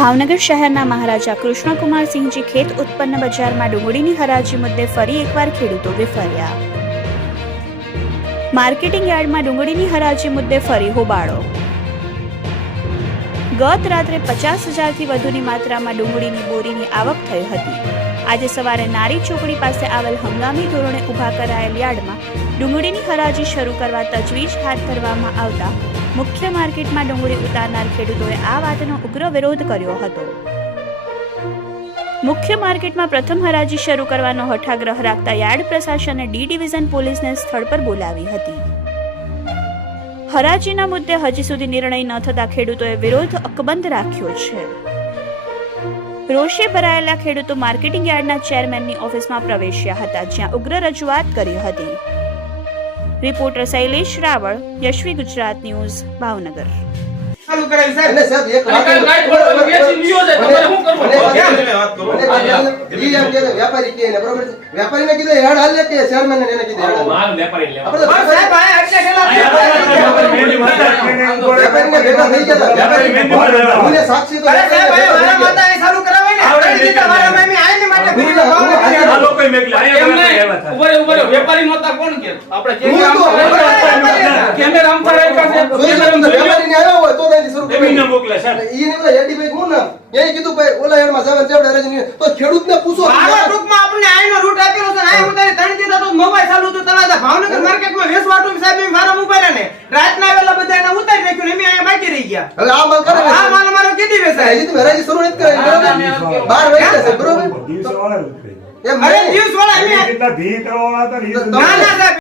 ભાવનગર શહેરના મહારાજા કૃષ્ણકુમારસિંહજી ખેત ઉત્પન્ન બજારમાં ડુંગળીની હરાજી મુદ્દે ફરી એકવાર ખેડૂતો વિફર્યા। માર્કેટિંગ યાર્ડમાં ડુંગળીની હરાજી મુદ્દે ફરી હોબાળો। ગત રાત્રે 50,000થી વધુની માત્રામાં ડુંગળીની બોરીની આવક થઈ હતી। આજે સવારે નારી ચોકડી પાસે આવેલ હંગામી ધોરણે ઊભા કરાયેલ યાર્ડમાં ડુંગળીની હરાજી શરૂ કરવા તજવીજ હાથ ધરવામાં આવતા મુખ્ય માર્કેટમાં ડુંગળી ઉતારનાર ખેડૂતોએ આ વાતનો ઉગ્ર વિરોધ કર્યો હતો। મુખ્ય માર્કેટમાં પ્રથમ હરાજી શરૂ કરવાનો હઠાગ્રહ રાખતા યાર્ડ પ્રશાસને ડી ડિવિઝન પોલીસને સ્થળ પર બોલાવી હતી। હરાજીના મુદ્દે હજી સુધી નિર્ણય ન થતા ખેડૂતોએ વિરોધ અકબંધ રાખ્યો છે। રોષે ભરાયેલા ખેડૂતો માર્કેટિંગ યાર્ડના ચેરમેનની ઓફિસમાં પ્રવેશ્યા હતા, જ્યાં ઉગ્ર રજૂઆત કરી હતી। Reporter Shailesh Raval, Yashvi Gujarat news, Bhavnagar. ચાલુ કરાવી સાહેબ અને સાહેબ એક વાત વેચી લીયો છે તમારે શું કરવું વાત કરો ઈ એમ કે વ્યાપારી કે ને બરોબર છે વ્યાપારીને કીધું હેડ હાલ લે કે ચેરમેન ને એને કીધું હેડ માલ વેપારી લેવા આપણે સાહેબ આ એટલે ખેલા વેપારીને ભેગા થઈ ગયા વ્યાપારી મેન મને સાક્ષી તો અરે સાહેબ મારા માતા એ ચાલુ કરાવે ને તમારા મેં આઈને માટે આ લોકો મેકલા ઉભરે વેપારી નોતા કોણ કે આપણે કેમેરા આમ પર રાખ્યા છે વેપારીને આવ્યો હોય તો એમીને મોકલે સાહેબ ઈને ઓલા એડી ભાઈ કોણ નામ એ કીધું ભાઈ ઓલા હેડમાં જાવ જેવડે રજની તો ખેડૂતને પૂછો આ ટૂકમાં આપણે આઈનો રૂટ આપેલો છે આ ઉતારી તણી દીધા તો મોબાઈલ ચાલુ તો તલાદા ભાવનગર માર્કેટમાં વેસવાટુ સાહેબ એમ મારા મોબાઈલ ને રાતના વેલા બધા એને ઉતારી નાખ્યું ને એમ અહીંયા બાકી રહી ગયા હવે આ માલ કરે આ માલ અમારો કીધી વેસાય હજી તો હરાજી શરૂ નથી કરી બરોબર 12 વાગ્યા છે બરોબર દિવસ વાળા એ મારે દિવસ વાળા કેટલા ભી કરવાવાળા હતા ના ના સાહેબ